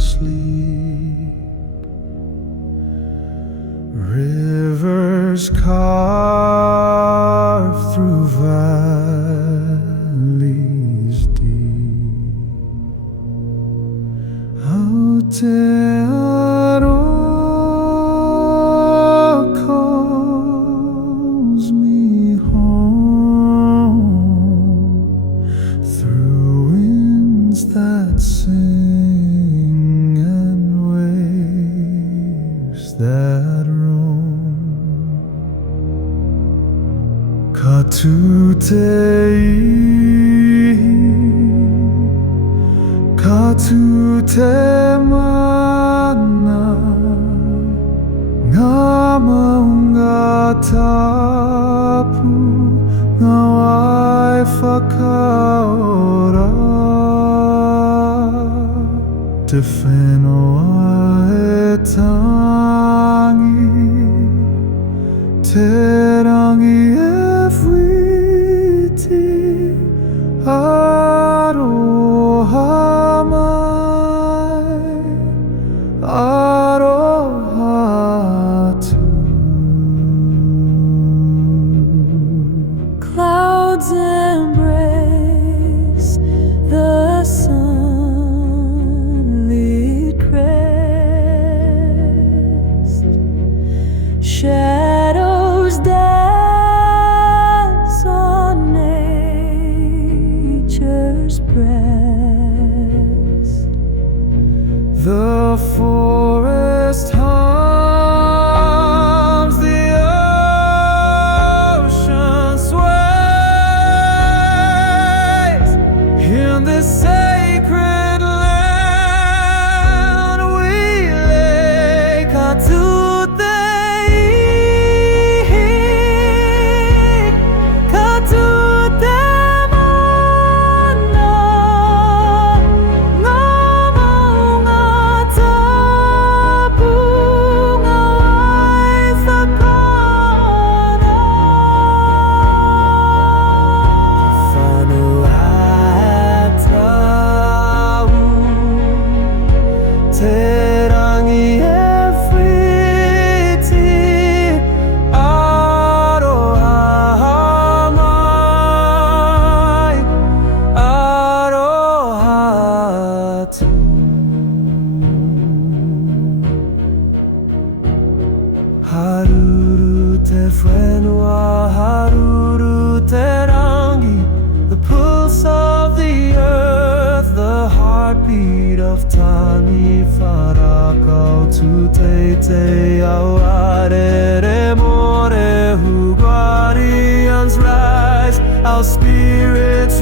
sleep. Rivers carve through valleys deep. Aotearoa calls me home through winds that sing and waves that roam. Katutemana ngamaungatapu ngawai whakaora te whenua e tangi te rangi e whiti aroha mai aroha tu. Clouds embrace the sunlit crest. Shadows dance on nature's breast. The forest hums, the ocean sways. In this sacred land we lay Haruru te whenua, haruru te rangi, the pulse of the earth, the heartbeat of Tani Wharakau tu te Aotearoa more, who guardians rise, our spirits